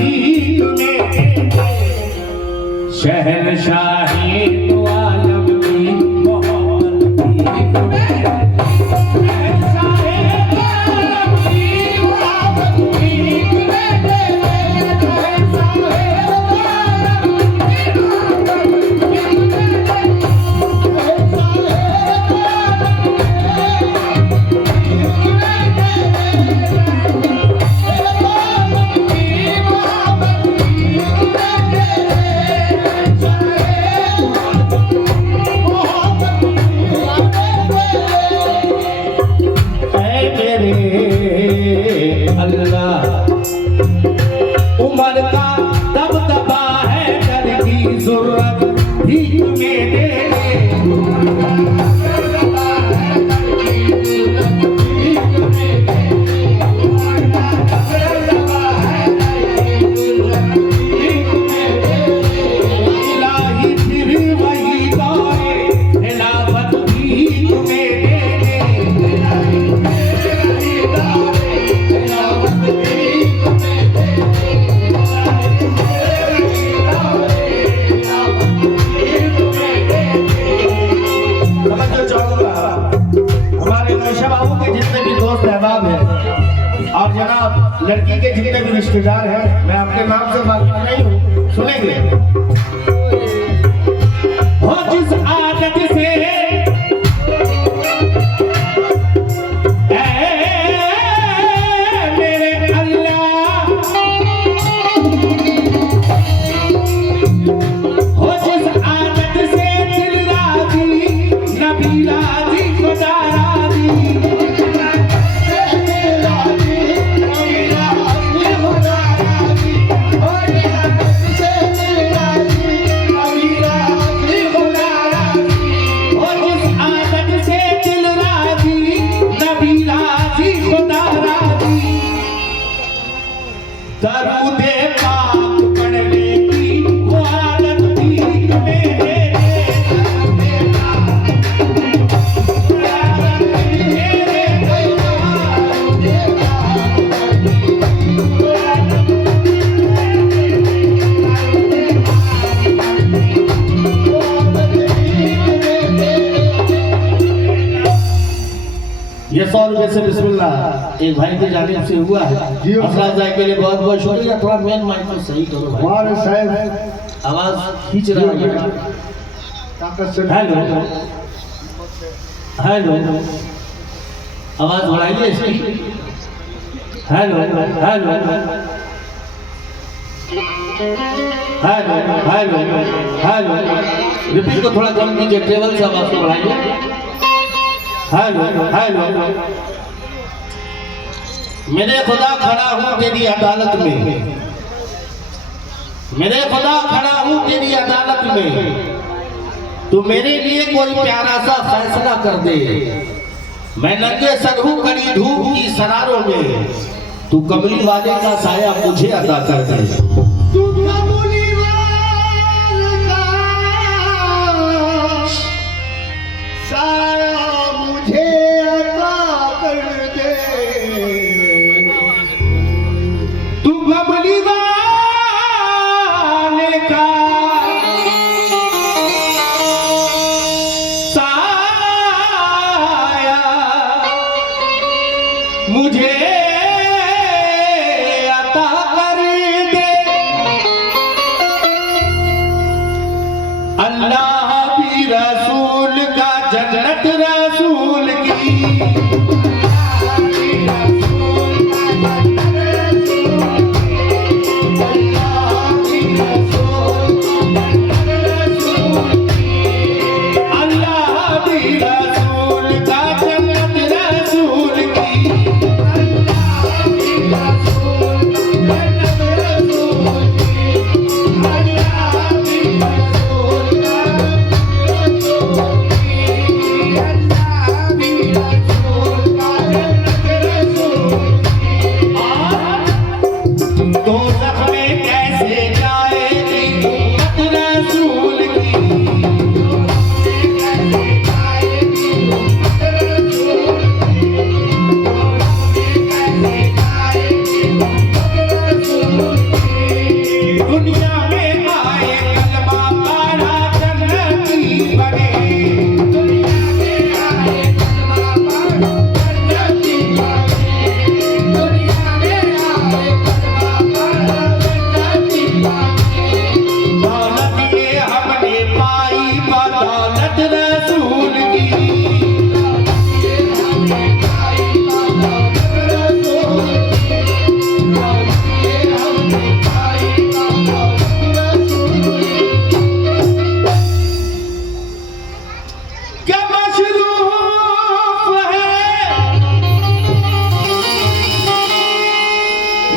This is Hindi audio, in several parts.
भीख में शहनशाही तो आलम की मोहब्बत भीख में उम्र का दबदबा है दर की जरूरत भीख में दे इलाही फिर वही दौरे खिलाफत भीख में और जनाब लड़की के जितने भी रिश्तेदार हैं, मैं आपके नाम से बात नहीं हूँ, सुनेंगे। हो जिस आदत से मेरे अल्लाह, हो जिस आदत से दिल राजी नबी राजी खुदा राजी दरूदे पाक पढ़ने की वो आदत भीख में दे ये 100 रुपए से बिस्मिल्लाह एक भाई की जानिब से हुआ है। असलाम जाए के लिए बहुत बहुत शुक्रिया। थोड़ा मेन माइक को सही करो भाई, वाह साहब आवाज खींच रहा है। हेलो हेलो आवाज बढ़ाइए इसकी। Hello hello hello hello hello repeat को थोड़ा कम कीजिए, टेबल से आवाज को बढ़ाइए। हेलो हेलो मेरे खुदा खड़ा हूँ तेरी अदालत में, मेरे खुदा खड़ा हूँ तेरी अदालत में, तू मेरे लिए कोई प्यारा सा फैसला कर दे। मैं नंगे सर हूँ कड़ी धूप की सरारों में, तू कमली वाले का साया मुझे अदा कर दे। मुझे अता कर दे अल्लाह भी रसूल का जन्नत रसूल की।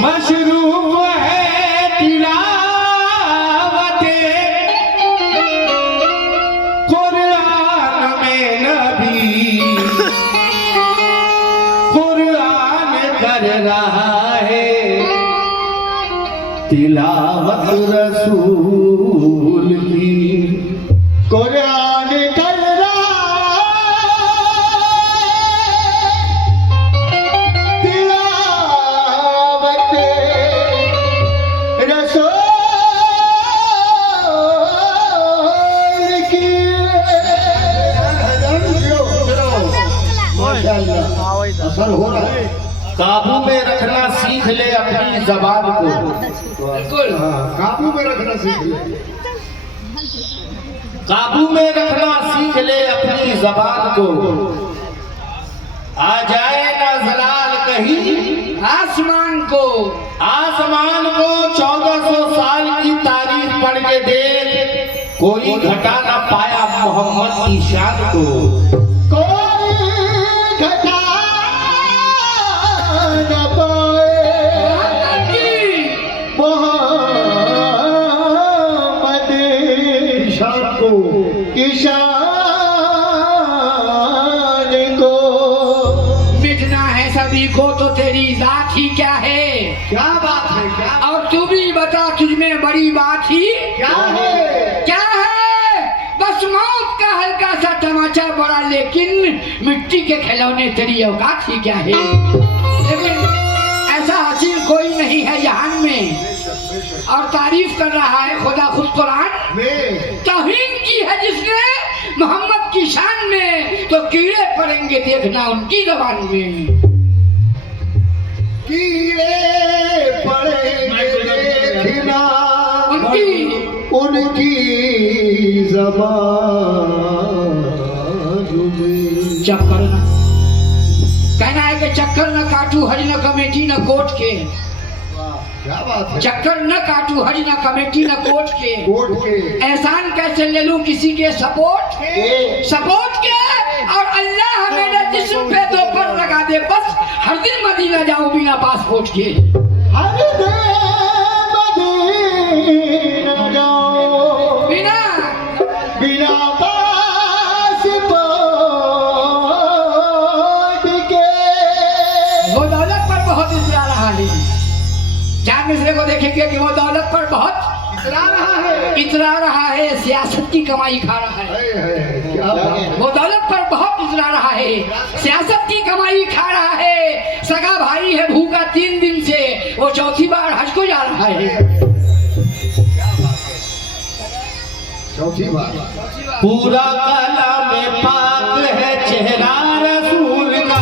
मशरूफ है तिलावते कुरान में नबी कुरान कर रहा है तिलावत रसूल की कुरान कर तिलावत रसूल की। माशाअल्लाह असर हो रहा है। काबू में रखना सीख ले अपनी जबान को। बिल्कुल हाँ, काबू में रखना सीख ले। काबू में रखना सीख ले अपनी जबान को। आ जाए ना जलाल कहीं आसमान को 1400 साल की तारीख पढ़ के देख कोई घटा ना पाया मोहम्मद की शान को। कोई घटा न पाए मोहम्मद शान को ईशान को। मिटना है सभी को तो तेरी जात ही क्या है। क्या बात है क्या और तू भी बता तुझमें बड़ी बात ही क्या है। क्या है। बस मौत का हल्का सा तमाचा बड़ा लेकिन मिट्टी के खिलौने तेरी औकात ही क्या है। लेकिन ऐसा हसीन कोई नहीं है जहान में और तारीफ कर रहा है खुदा खुद कुरान तौहीन की है जिसने मोहम्मद की शान में तो कीड़े पड़ेंगे देखना उनकी जबान में। कीड़े पड़ेंगे देखना उनकी ज़बान में। चक्कर न कहना है कि चक्कर न काटू हज न कमेटी न कोट के। क्या बात है। चक्कर न काटू हज न कमेटी न कोट के। कोट के एहसान कैसे ले लूं किसी के सपोर्ट के और अल्लाह मेरे जिस्म पे दो पर लगा दे बस हर दिन मदीना जाऊं बिना पासपोर्ट के। हर दिन मदीना जाओ बिना बिना पासपोर्ट के। वो दौलत पर बहुत इतरा रहा है। चार मिसरे को देखेंगे कि वो दौलत पर बहुत इतरा रहा है सियासत की कमाई खा रहा है। क्या बात है। वो दौलत पर बहुत इतरा रहा है सियासत की कमाई खा रहा है। सगा भाई है भूखा 3 दिन से वो चौथी बार हज को जा रहा है। चौथी बार पूरा कलाम पाक है चेहरा रसूल का।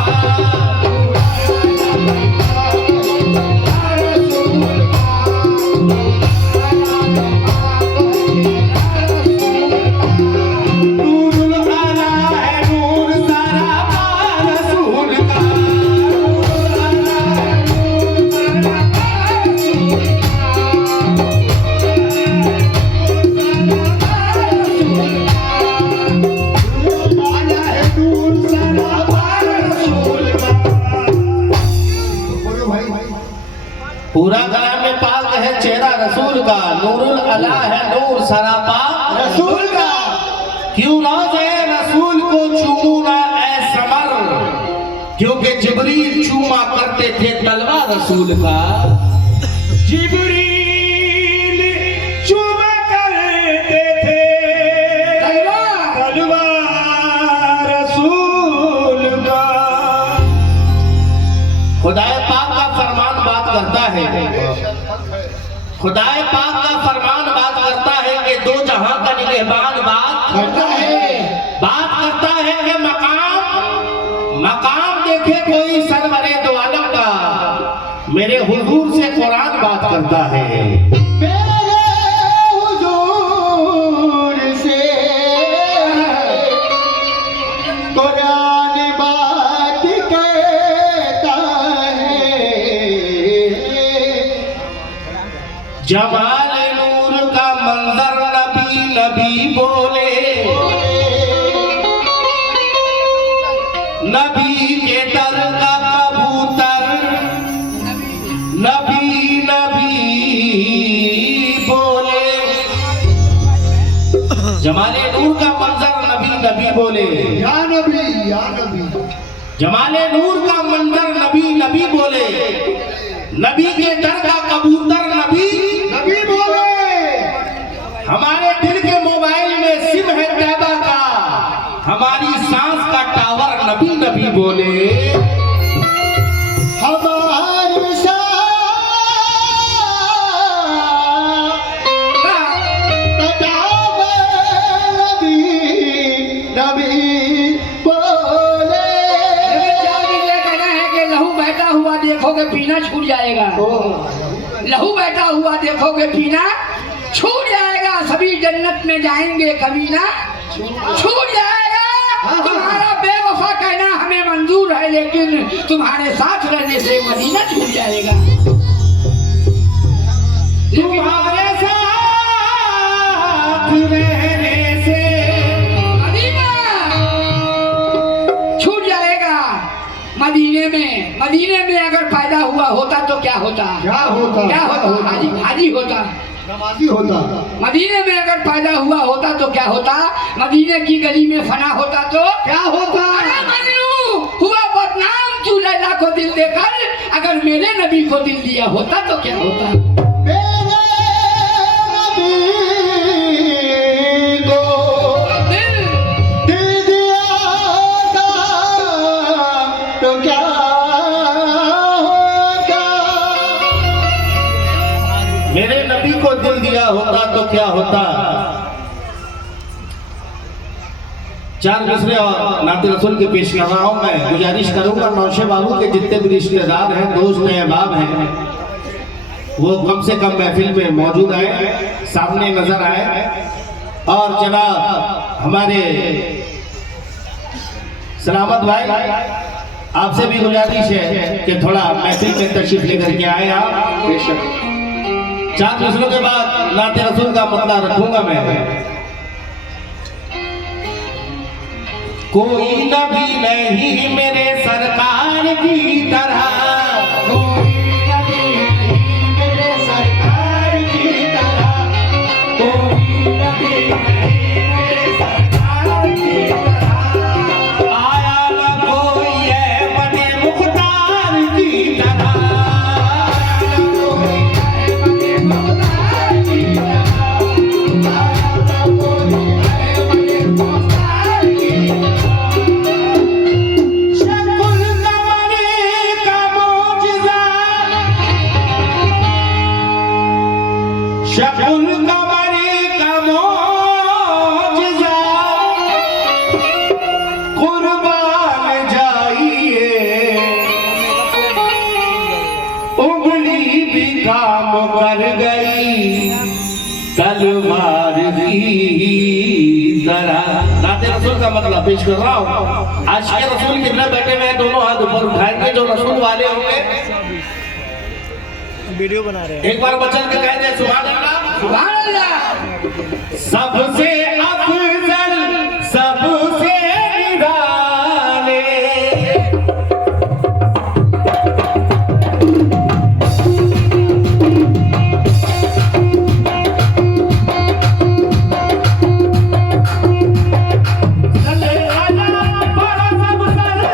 नूरुल आला है नूर सरापा रसूल का। नूरुल आला है नूर सरापा रसूल पूरा कलाम पाक है चेहरा रसूल का। नूरुल अला है नूर सरापा रसूल का। क्यों रोज़े रसूल को चूमू ना ऐ समर क्योंकि जिब्रील चूमा करते थे तलवा रसूल का। जिब्रील चूमा करते थे तलवा रसूल का। खुदाए पाक का फरमान बात करता है। खुदाए पाक का फरमान बात करता है कि दो जहां का निगहबान बात करता है कि मकाम देखे कोई सरवरे दो आलम का मेरे हुजूर से कुरान बात करता है। मेरे हुजूर से कुरान बात कहता है। जमाल नूर का मंजर नबी नबी बोले। नबी के दर का कबूतर नबी जमाले नूर का मंजर नबी नबी बोले, या नबी या नबी। जमाले नूर का मंजर नबी नबी बोले, नबी के दर का कबूतर नबी नबी बोले। हमारे दिल के मोबाइल में सिम है तैबा का, हमारी सांस का टावर नबी नबी बोले। हमारे साथ नबी नबी बोले। कहना है कि लहू बहता हुआ देखोगे पीना छूट जाएगा, लहू बहता हुआ देखोगे पीना छूट जाएगा, सभी जन्नत में जाएंगे कभी ना छूट जाएगा। तुम्हारा बेवफा कहना हमें मंजूर है, लेकिन तुम्हारे साथ रहने से मदीना छूट जाएगा। तुम्हारे साथ रहने से मदीना छूट जाएगा। मदीने में अगर पैदा हुआ होता तो क्या होता? क्या होता? क्या होता? हाजी होता, नमाजी होता। मदीने में अगर पैदा हुआ होता तो क्या होता? मदीने की गली में फना होता तो क्या होता? अरे मजनू हुआ बदनाम क्यों लैला को दिल देकर, अगर मेरे नबी को दिल दिया होता तो क्या होता? मेरे नबी को दिल दिल दिया होता तो क्या होता? मेरे नबी को दिल दिया होता तो क्या होता। चार मिसरे और नाते रसूल के पेश कर रहा हूं। मैं गुजारिश करूंगा नौशे बाबू के जितने भी रिश्तेदार हैं, दोस्त हैं, अहबाब हैं, वो कम से कम महफिल में मौजूद आए, सामने नजर आए। और जनाब हमारे सलामत भाई, आपसे भी गुजारिश है कि थोड़ा महफिल में तशरीफ लेकर के आए आप। चार मिसरों के बाद नाते रसूल का मतला रखूंगा मैं। कोई नबी नहीं मेरे सरकार की तरह, कोई नबी नहीं मेरे सरकार की तरह, कोई नबी नहीं मेरे सरकार की तरह। आया न कोई है बने मुख्तार की तरह, कोई है बने मुख्तार की तरह, कोई है बने मुख्तार की तरह। शकुल कमरे का मौजज़ा, शकुल कमरे का मौजज़ा, कुर्बान जाइए उंगली भी काम कर गई तलवार की तरह। नाते रसूल का मतलब पेश कर रहा हूँ। आज के रसूल कितने बैठे हुए हैं, दोनों हाथ ऊपर उठाएंगे जो रसूल वाले होंगे। वीडियो बना रहे हैं। एक बार बचन के कह दे सुभान अल्लाह। सुभान अल्लाह। सबसे अफजल सबसे निराले, सल्ले अला पर सब सल्ले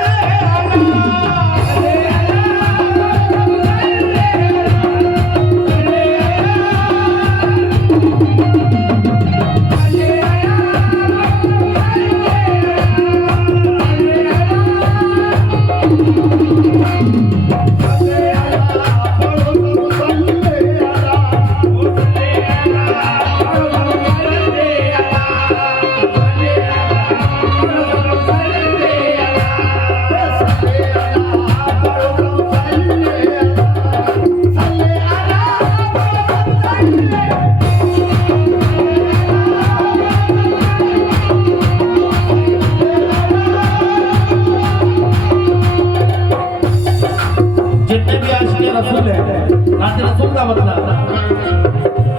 जितने भी आज के रसूल है, नाते रसूल का मतलब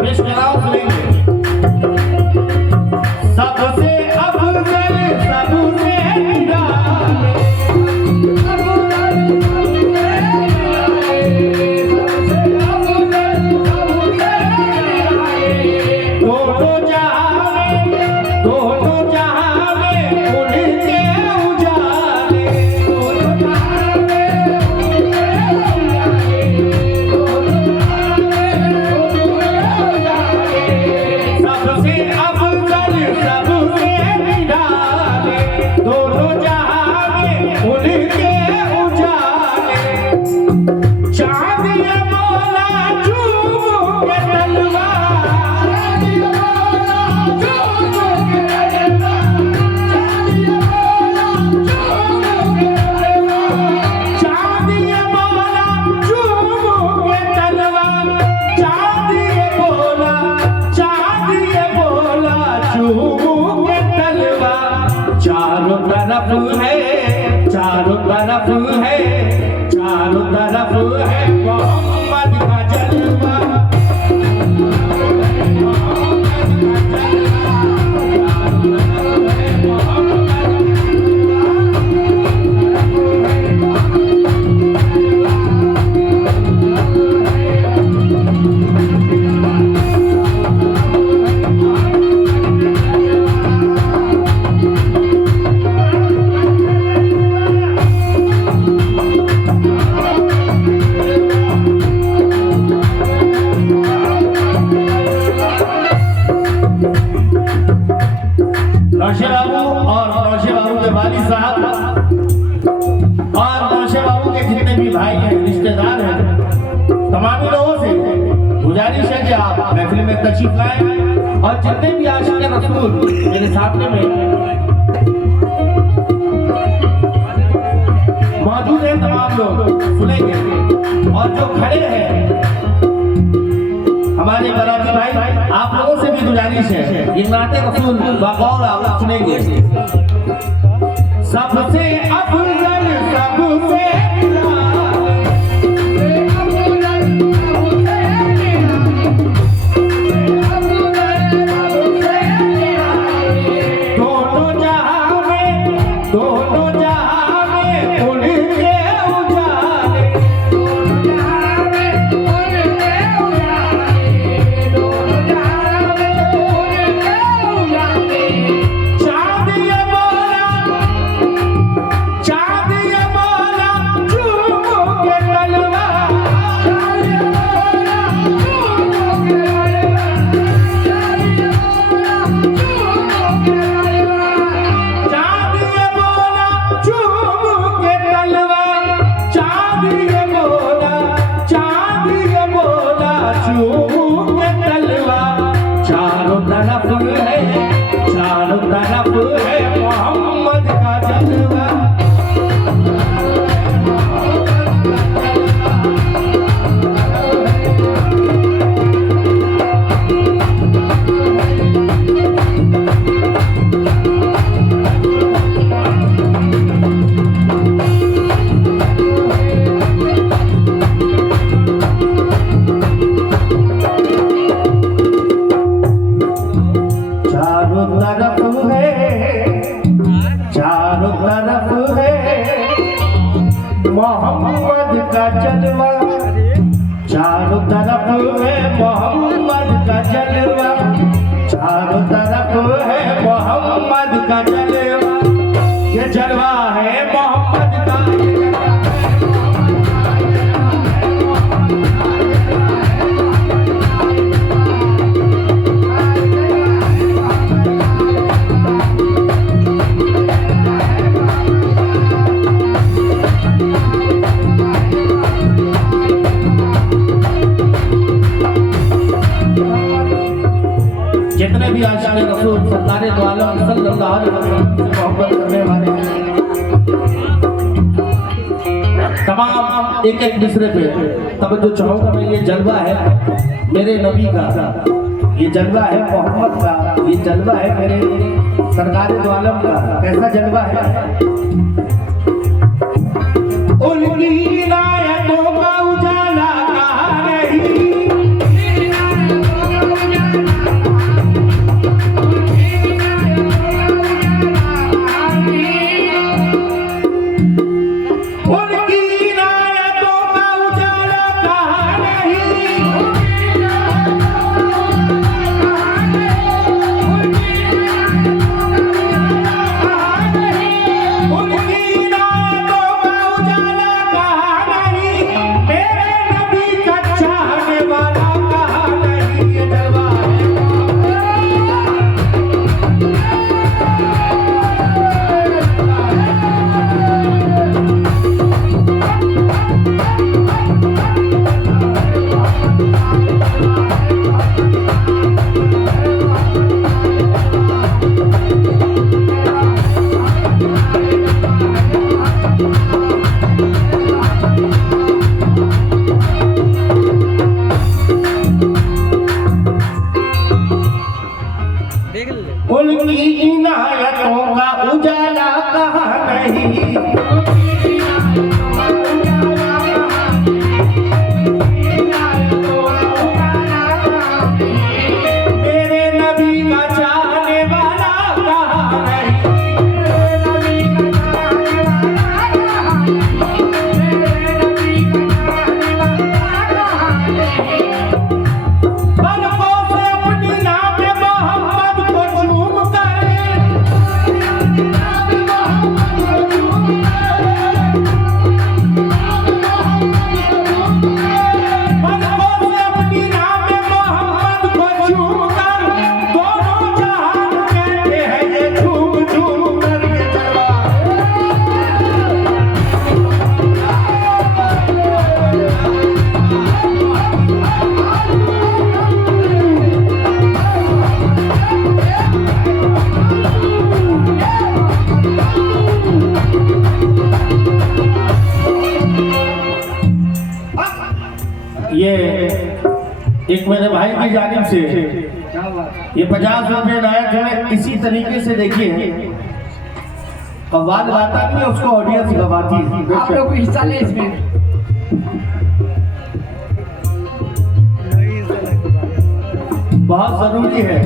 पेश कराओ सुनेंगे। सबसे अफजल सबसे निराले, दोनों जहां में चारों तरफ है, चारों तरफ है, चारों तरफ है मोहम्मद का जलवा। नौशे बाबू और नौशे बाबू के वालिद साहब और नौशे बाबू के जितने भी भाई हैं, रिश्तेदार हैं, तमाम लोगों से गुजारिश है कि आप महफिल में तशरीफ लाएं और जितने भी आशिक रसूल मेरे सामने में मौजूद हैं तमाम लोग सुनेंगे। और जो खड़े हैं हमारे बराती भाई, आप लोगों से भी गुजारिश है ये नाते रसूल बगौर आप सुनेंगे। सबसे अफजल सबसे दोनों जहां में उनके उजाले, चारों तरफ है मोहम्मद का जलवा। चारों तरफ है मोहम्मद का जलवा, चारों तरफ है मोहम्मद का जलवा, चारों तरफ है मोहम्मद का जलवा। ये जलवा है मोहम्मद का। जितने भी आशिक रसूल सरकार दो आलम सल्लल्लाहु अलैहि वसल्लम से मोहब्बत करने वाले तमाम एक एक दूसरे पे तवज्जो चाहूंगा मैं। ये जलवा है मेरे नबी का, ये जलवा है मोहम्मद का, ये जलवा है मेरे सरकार दो आलम का। कैसा जलवा है? उनकी इनायतों का उजाला कहाँ नहीं, ये एक मेरे भाई की जानिब से ये 50 रुपये नायक है। इसी तरीके से देखिए कव्वाल गाता नहीं है, उसको ऑडियंस गवाती है। आप लोग हिस्सा ले इसमें। बहुत जरूरी है।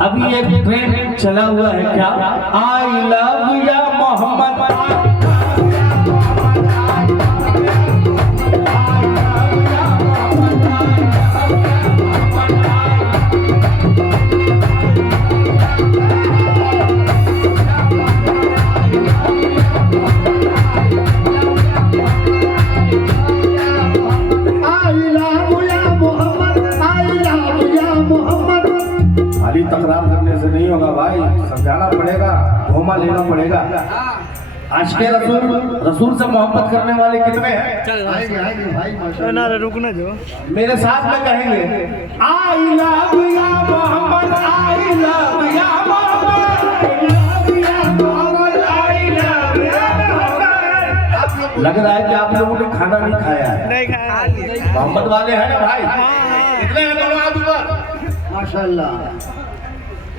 अभी एक ट्रेंड चला हुआ है क्या, आई लव या मोहम्मद। खाली तकरार करने से नहीं होगा भाई, समझाना पड़ेगा, घोमा लेना पड़ेगा। आज के रसूल से मोहब्बत करने वाले कितने हैं? ना रुकना जो मेरे साथ में कहेंगे आई लव या मोहम्मद, आई लव या मोहम्मद, आई लव या मोहम्मद। लग रहा है कि आप लोगों ने खाना नहीं खाया है। नहीं खाया। मोहम्मद वाले हैं ना भाई, कितने हैं दोनों हाथ ऊपर? माशाल्लाह।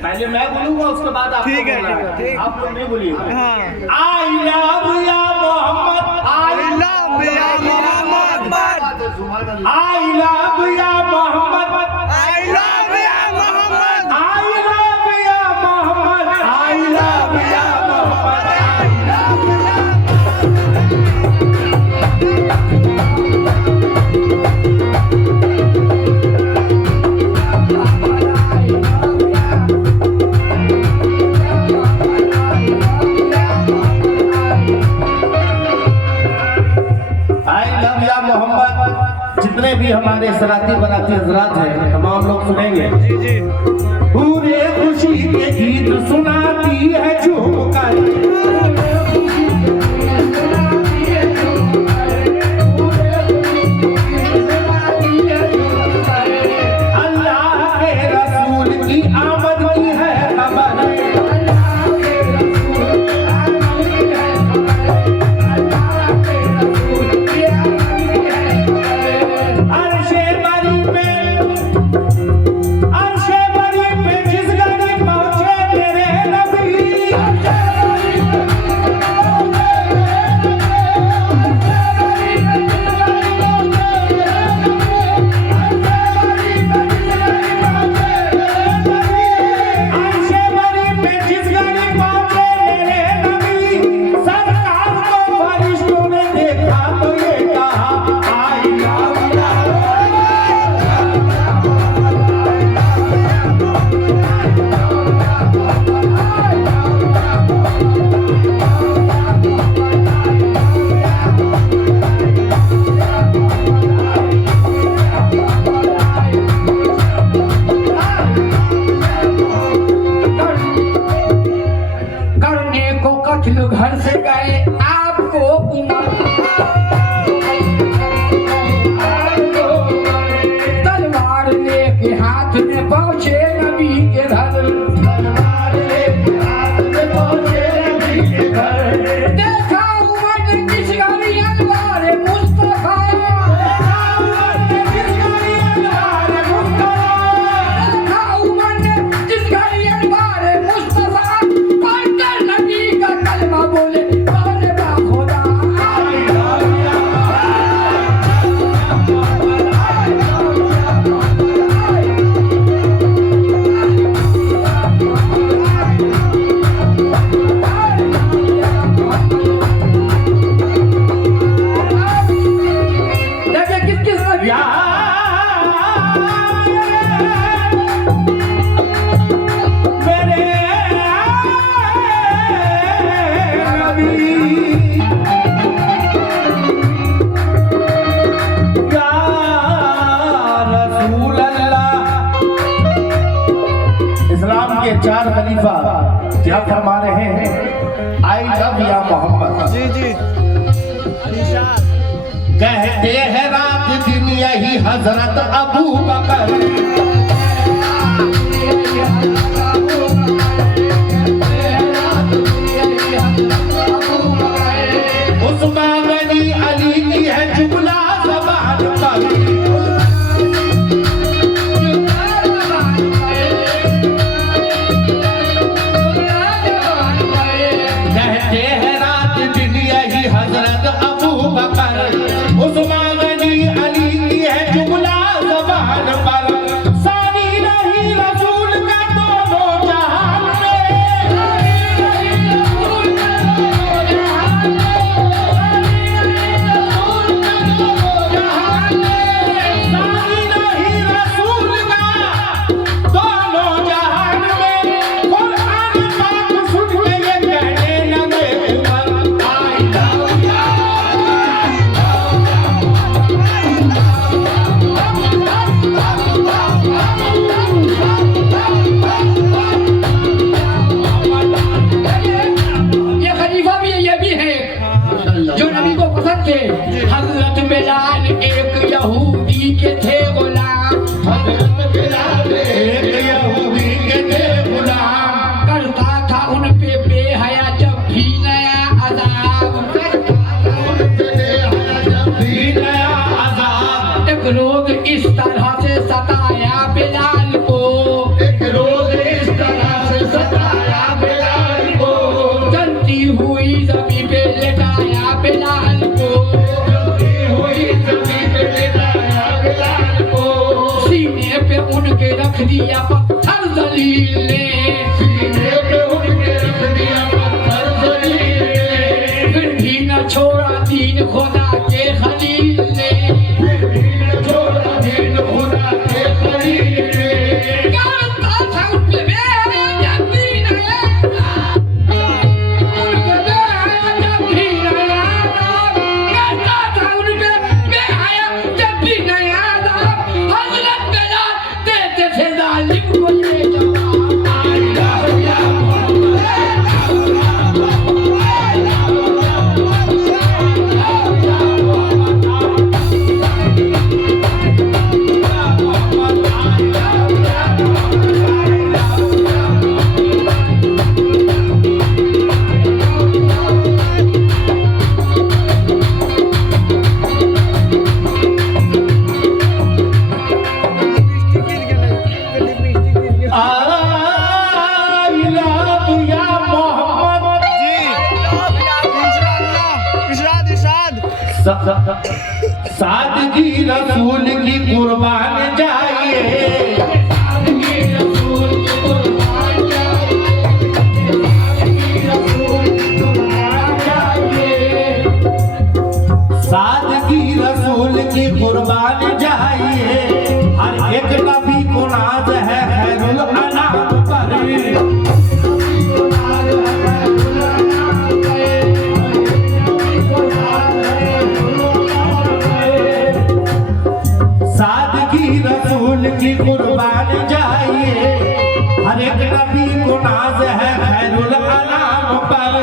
पहले मैं बोलूंगा उसके बाद आप ठीक है, बोलना है। ठीक। आप लोग नहीं बोलिए। हाँ। आई लव या मोहम्मद, आई लव या मोहम्मद, आई लव या मोहम्मद, आई लव या मोहम्मद, आई लव या मोहम्मद, आई लव या मोहम्मद। जितने भी हमारे सराती बराती हजरात हैं तमाम लोग सुनेंगे। जी जी। पूरे खुशी के गीत सुनाती है झूम कर, अल्लाह के रसूल की आमद की है खबर, घर से गए आपको तलवार लेके हाथ में पहुंचे नबी के घर, तलवार लेके हाथ में पहुंचे नबी के घर। देखा उमर ने किस गाड़ी अनवार मुस्तफा, देखा उमर ने किस गाड़ी अनवार मुस्तफा, देखा उमर ने किस गाड़ी अनवार मुस्तफा, पढ़कर नबी का कलमा बोले बोले बा खुदा। इस्लाम के 4 खलीफा क्या फरमा रहे हैं, आई लव या मोहम्मद। जी जी। कहते हैं रात दिन यही हजरत अबू बकर, इस तरह से सताया बिलाल को, एक रोज इस तरह से सताया बिलाल को, जलती हुई जमीन पे लेटाया बिलाल को, जलती हुई जमीन पे लेटाया बिलाल को, सीने पे उनके रख दिया पत्थर जलील ने, सीने पे उनके रख दिया पत्थर जलील ने, फिर भी न छोड़ा दीन खुदा के खलील ने, फिर भी न छोड़ा दीन खुदा के खलील ने। करता था उन पे मेरा जब भी न आया, उनके मेरा जब भी न आया, करता था उन पे मेरा जब भी न आया, हजरत बिलाल देते थे जालिम को ये जवाब। I love ya Mohammad. सादगी रसूल की कुर्बान जाइए, सादगी रसूल की कुर्बान जाइए, हर एक नबी को नाज है खैरुल अनाम पर, सादगी रसूल की कुर्बान जाइए, हर एक नबी को नाज है खैरुल अनाम पर,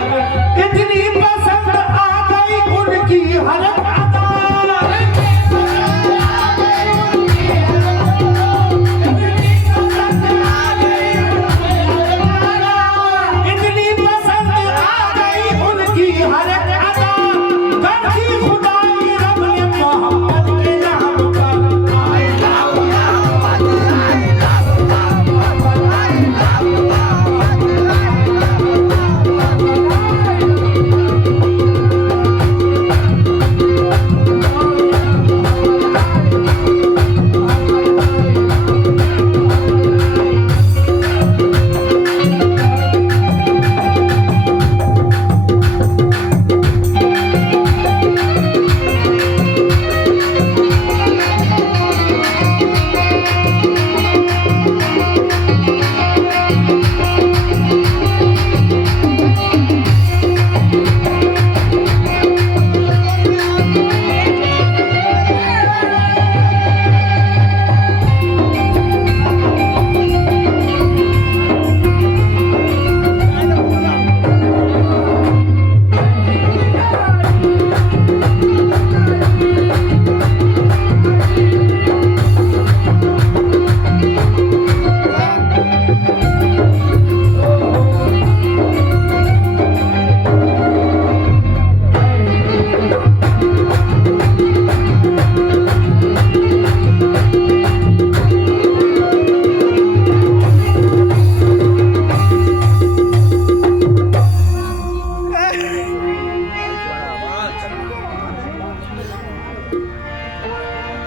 इतनी पसंद आ गई उनकी हर अदा, इतनी पसंद आ गई उनकी हर अदा, करती खुदाई रब ने मोहम्मद के नाम पर।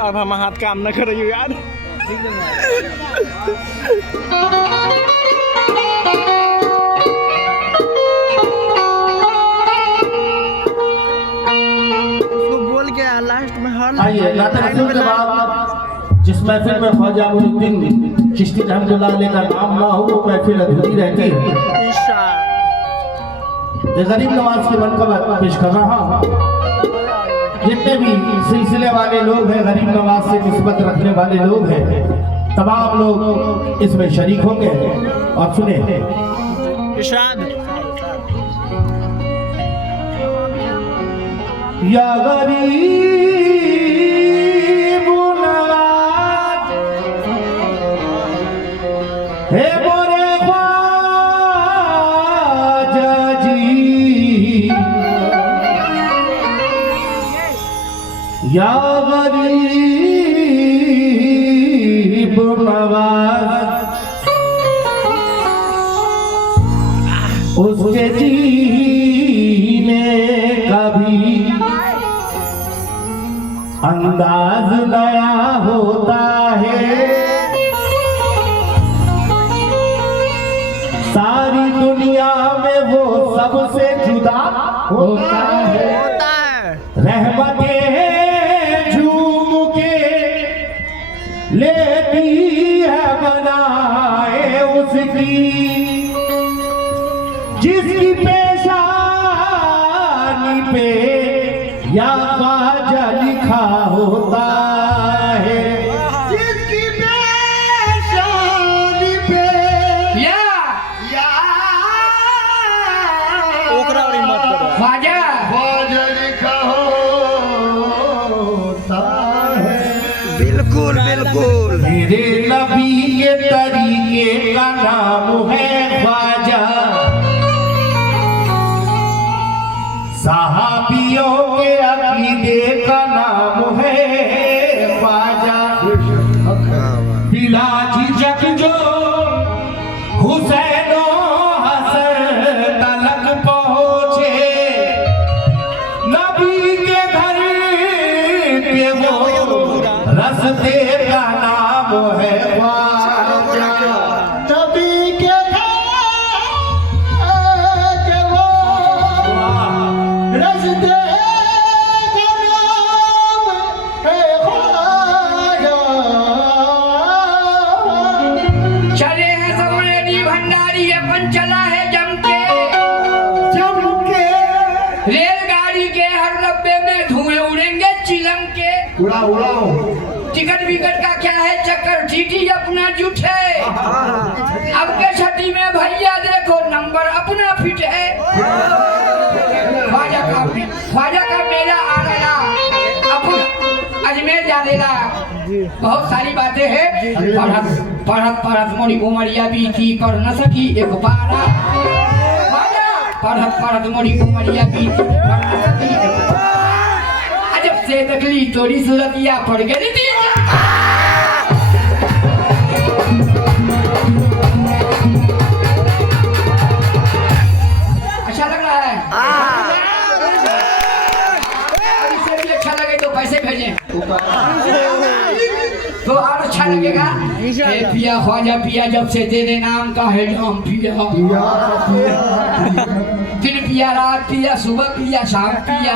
अब हम हाथ काम न करियो यार। उसको बोल के लास्ट में हर आइए नाते रसूल के बाद जिस महफिल में ख्वाजा मुइनुद्दीन चिश्ती रहमतुल्लाह अलैह का नाम ना हो वो महफिल अधूरी रहती है। ये गरीब नवाज की मनकबत पेश कर रहा हूँ। जितने भी सिलसिले वाले लोग हैं, गरीब नवाज से निस्बत रखने वाले लोग हैं, तमाम लोग इसमें शरीक होंगे और सुने। इरशाद या गरीब नवाज हे मोरे ख्वाजा जी, या गरीब अंदाज नया होता है, सारी दुनिया में वो सबसे जुदा होता है। रहमतें झूम के लेती है बनाए उसकी, जिसकी पेशानी पे या ख्वाजा लिखा होता है, जिसकी पेशानी पे ओकरा और मत करो। ख्वाजा ख्वाजा लिखा होता है। बिल्कुल बिल्कुल। मेरे नबी के तरीके का नाम है ख्वाजा, सहाबियों के अकीदे का नाम है ख्वाजा। बिला झिझक जो हुसैन हसन तलक पहुंचे, नबी के घर के वो रस्ते का नाम है ख्वाजा। नबी के घर के वो रस्ते का नाम है ख्वाजा। चले हैं समरेडी भंडारी, अपन चला है जम के रेलगाड़ी के हर डब्बे में धुएं उड़ेंगे चिलम के। उड़ाओ टिकट विकट का क्या है चक्कर, टीटी अपना जुट है। अब के छठी में भैया देखो नंबर अपना फिट है। ख्वाजा का मेला आ रहा, अब अजमेर जा देला। बहुत सारी बातें हैं। पढ़त मोरी उमरिया बीती पर न सकी एक पारा। पढ़त मोरी उमरिया बीती पर न सकी एक पारा। अजब से देखली तोरी सूरतिया पड़ गई थी। अच्छा लग रहा है? इससे भी अच्छा लगे तो पैसे भेजें तो और अच्छा लगेगा। पिया ख्वाजा पिया जब से तेरे नाम का है नाम पिया, दिन पिया रात पिया सुबह पिया शाम पिया।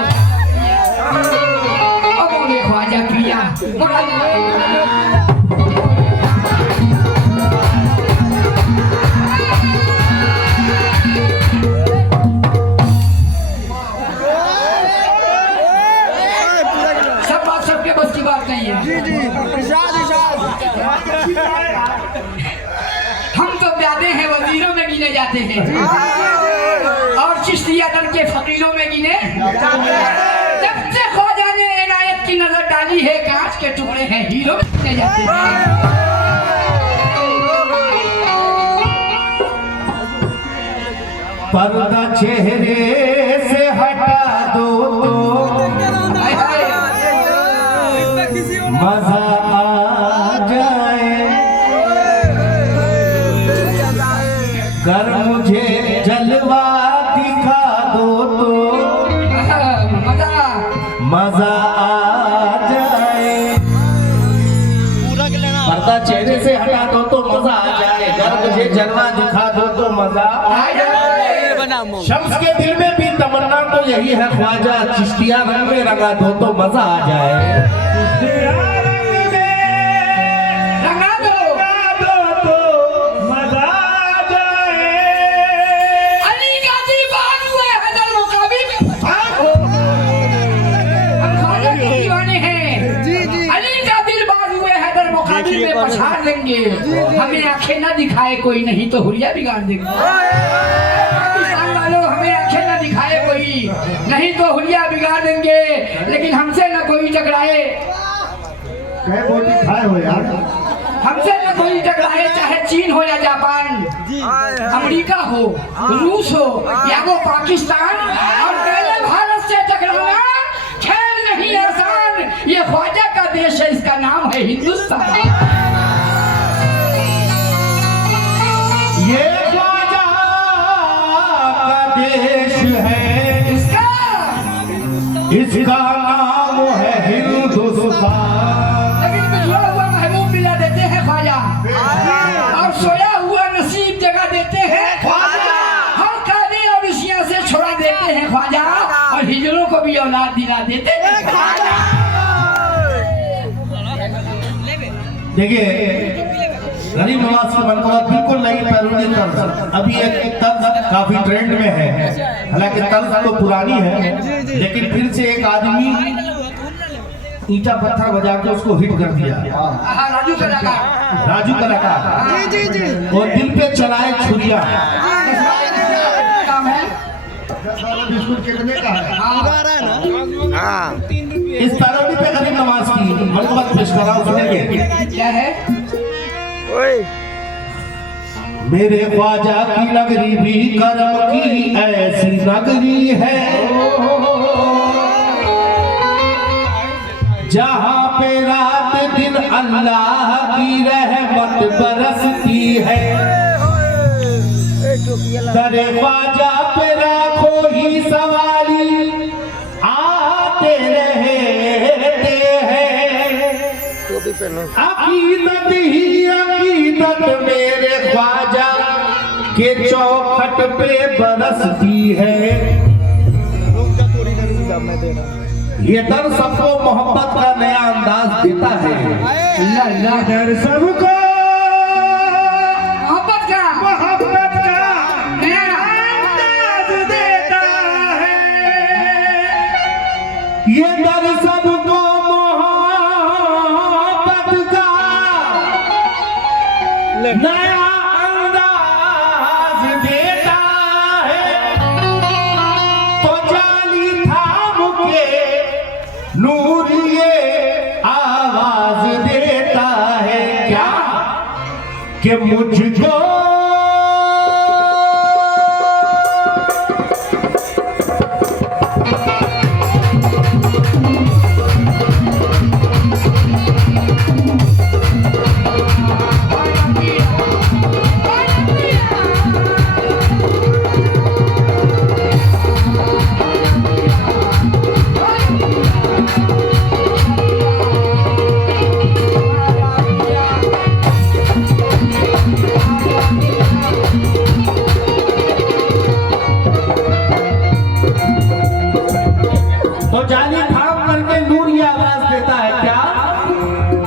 अब बोले ख्वाजा पिया सब बात सबके बस की बात नहीं है। हम तो प्यादे हैं वजीरों में गिने जाते हैं और चिश्तिया दल के फकीरों में गिने। जब से ख्वाजा ने इनायत की नजर डाली है, कांच के टुकड़े हैं हीरो में गिने जाते हैं। पर्दा चेहरे से हटा दो तो मजा आ जाए, कर मुझे जलवा दिखा दो तो मजा आ जाए। पर्दा चेहरे से हटा दो तो मजा आ जाए, कर मुझे जलवा दिखा दो तो मजा आ जाए। शम्स के दिल में भी तमन्ना तो यही है ख्वाजा, चिश्तिया रंग में रंगा दो तो मजा आ जाए। पछाड़ देंगे, हमें आंखें ना दिखाए कोई, नहीं तो हुलिया बिगाड़ देंगे। पाकिस्तान वालों हमें आंखें ना दिखाए कोई, नहीं तो हुलिया बिगाड़ देंगे। लेकिन हमसे ना कोई टकराए, हमसे ना कोई टकराए, चाहे चीन हो या जापान, अमेरिका हो, रूस हो या वो पाकिस्तान। और पहले भारत से टकराना खेल नहीं आसान। ये ख्वाजा का देश है, इसका नाम है हिंदुस्तान। ये ख्वाजा का देश है, इसका नाम है हिंदुस्तान। तूफान। लेकिन बिछड़ा हुआ महबूब मिला देते हैं ख्वाजा, और सोया हुआ नसीब जगह देते हैं ख्वाजा, हर काले और इसिया से छोड़ा देते हैं ख्वाजा, और हिजरों को भी औलाद दिला देते हैं ख्वाजा। देखिए गरीब नवाज की मनकबत बिल्कुल नई पैरोडी तर्ज, अभी एक तर्ज काफी ट्रेंड में है, हालांकि तर्ज तो पुरानी है, लेकिन फिर से एक आदमी ईंटा पत्थर बजा के उसको हिट कर दिया। हाँ, राजू कलाकार, राजू कलाकार जी जी जी और दिल पे चलाए छुरिया। काम है। बिस्कुट कितने का है? हाँ इस पैरोडी पे गरीब नवाज की मनकबत पेश करा उसने। क्या है? ओए मेरे ख्वाजा की नगरी भी करम की ऐसी नगरी है, जहाँ पे रात दिन अल्लाह की रहमत बरसती है। दरे ख्वाजा पे लाखों ही सवाली आते रहते हैं, टोपी पहनो अकीदत ही अकीदत मेरे ख्वाजा के चौखट पे बरसती है। मैं दे रहा ये दर सबको मोहब्बत का नया अंदाज देता है। अल्लाह दर सबको मोहब्बत का नया अंदाज देता है। ये दर सबको मोहब्बत का नया अंदाज देता है। तो जाली थाम के नूर ये आवाज देता है क्या कि मुझको तो जाली थाम करके नूर ये आवाज देता है क्या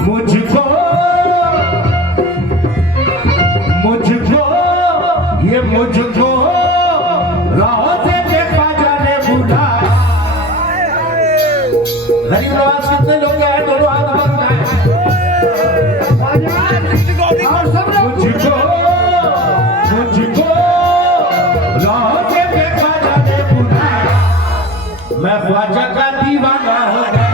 मुझको ये मुझको रोज़े पे ख्वाजा ने बुलाया। गरीब नवाज कितने लोग हैं? दोनों हाथ पर उठाएं। और सब लोग मुझको रोज़े पे ख्वाजा ने बुलाया, मैं ख्वाजा का दीवाना हो गया।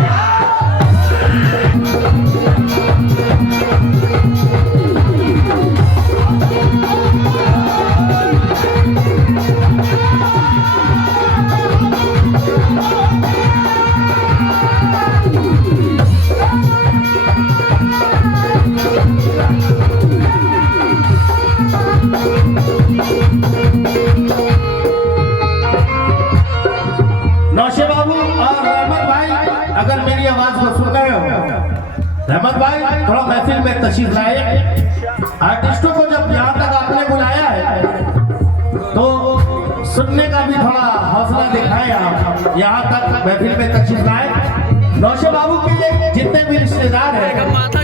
नौशे बाबू और रहमत भाई, अगर मेरी आवाज को सुन रहे हो, रहमत भाई थोड़ा महफिल में तशरीफ लाए। आर्टिस्टों को जब यहाँ तक आपने बुलाया है तो सुनने का भी थोड़ा हौसला दिखाएं। आप यहाँ तक महफिल में तशरीफ लाए। नौशे बाबू के जितने भी रिश्तेदार हैं